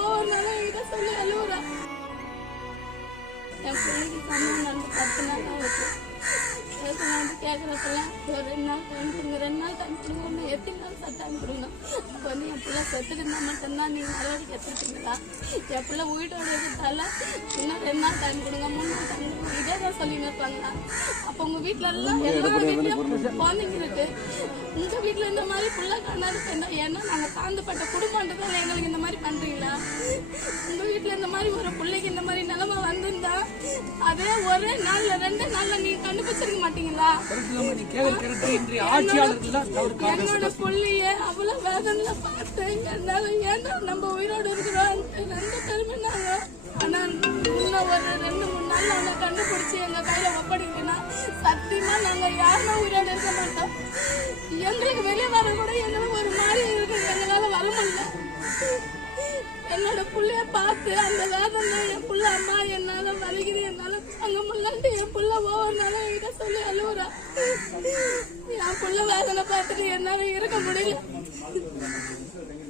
ஒவ்வொரு நாளும் என்கிட்ட சொல்லி அழுவுறா. என் பிள்ளைக்கு சம்பவம் நடந்து 10 நாள் ஆகுது. நான் வந்து கேட்குறப்பெல்லாம் ஒரு 2 நாள் டைம் கொடுங்க, 2 நாள் டைம் கொடுங்க, ஒன்று எத்தனை நாள் டைம் கொடுங்க. அப்போ வந்து என் பிள்ளை செத்துட்டு இருந்தால் மட்டும்தான் நீங்கள் நடவடிக்கை எடுத்துக்கிட்டீங்களா? என் பிள்ளை உயிரோட இருக்கிறதால இன்னும் 2 நாள் டைம் கொடுங்க, 3 நாள் டைம் கொடுங்க, இதே தான் சொல்லின்னு இருப்பாங்களா? அப்போ உங்கள் வீட்டில் எல்லாம் எல்லா வீட்லையும் குழந்தைங்க இருக்கு. உங்கள் வீட்டில் இந்த மாதிரி பிள்ளை காணாது ஏன்னா நாங்கள் தாழ்ந்துப்பட்ட குடும்பன்றதால எங்களுக்கு இந்த மாதிரி பண்ணுறீங்களா? உங்கள் வீட்டில் இந்த மாதிரி ஒரு பிள்ளைக்கு இந்த மாதிரி நிலைமை வந்திருந்தா அதே ஒரே நாள்ல 2 நாள்ல நீங்க கண்டுபிடிச்சிருக்க மாட்டீங்களா? என்னோட புள்ளைய அவ்வளவு வேதனையில பார்த்து என்னால ஏன்னா நம்ம உயிரோடு இருக்கிறோம் 2 பேருமே. ஆனா இன்னும் ஒரு 2-3 நாள் நாங்க கண்டுபிடிச்சு எங்க கையில ஒப்படைக்கணும்னா சத்தியமா நாங்க யாருமே உயிரோடு இருக்க மாட்டோம். எங்களுக்கு வெளியே வர கூட எங்களுக்கு ஒரு மாதிரி இருக்கு, எங்களால வர முடியல. என்னோட புள்ளைய பார்த்து அந்த வேதனை என் புள்ள அம்மா என்னால வலிக்கிறேன், என்னால அங்க முன்னாடி என் புள்ள ஒவ்வொரு நாளும் என்கிட்ட சொல்லி அழுவுறா. என் புள்ள வேதனை பார்த்துட்டு என்னால இருக்க முடியல.